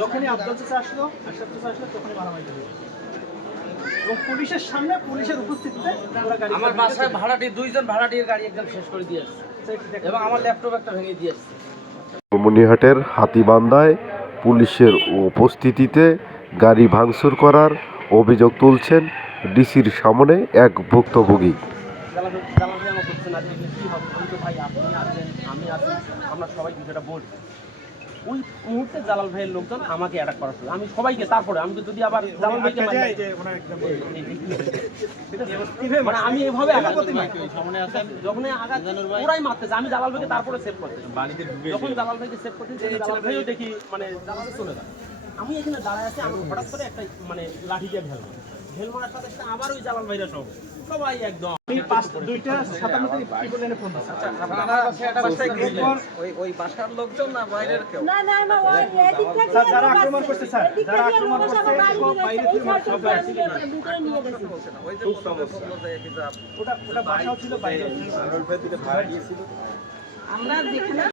যখনই আব্দুল চাচা আসলো, আশরাফ চাচা আসলো, তখনই মারামারি হলো। এবং পুলিশের সামনে, পুলিশের উপস্থিতিতে ওরা গাড়ি, আমার বাসায় ভাড়াটি 2 জন ভাড়াটির গাড়ি একদম শেষ করে দিয়ে আসছে এবং আমার ল্যাপটপ একটা ভেঙে দিয়ে আসছে। লালমনিরহাটের হাতীবান্ধায় পুলিশের উপস্থিতিতে গাড়ি ভাঙচুর করার অভিযোগ তুলছেন ডিসির সামনে এক ভুক্তভোগী। জালাল ভাই আমার করছে না, দেখলে কি হবে? আমি তো ভাই আপনি আছেন, আমি আছি, আমরা সবাই বিষয়টা বলি। ওই মুহূর্তে জালাল ভাইয়ের লোকজন আমাকে অ্যাটাক করা শুরু, আমি সবাইকে, তারপরে আমি যদি আবার জালাল ভাইকে মারি, মানে আমি এভাবে সামনে আসেন যখন আঘাত ওরাই মারতেছে, আমি জালাল ভাইকে তারপরে সেভ করতেছি। যখন জালাল ভাইকে সেভ করতেছি, জালাল ভাইও দেখি মানে জালাল চলে যায়। আমি এখানে দাঁড়ায় আছি, আমি হঠাৎ করে একটা মানে লাঠি দিয়ে ঢেল মারার সাথে সাথে আবার ওই জালাল ভাইরা সব সবাই একদম আমি 2:57 কি বলেন ফোন দিছি। ওই বাসার লোকজন না বাইরের কেউ? না না না, ওই এদিক থেকে স্যার, যারা আক্রমণ করছে, স্যার, যারা আক্রমণ করছে, সব বাইরে থেকে সব বাইরে থেকে। ভিতরে নিয়ে গেছে। ওই যে বললো যে হিজাব ওটা বাসাও ছিল, বাইরেও ছিল। আমরা যেখানে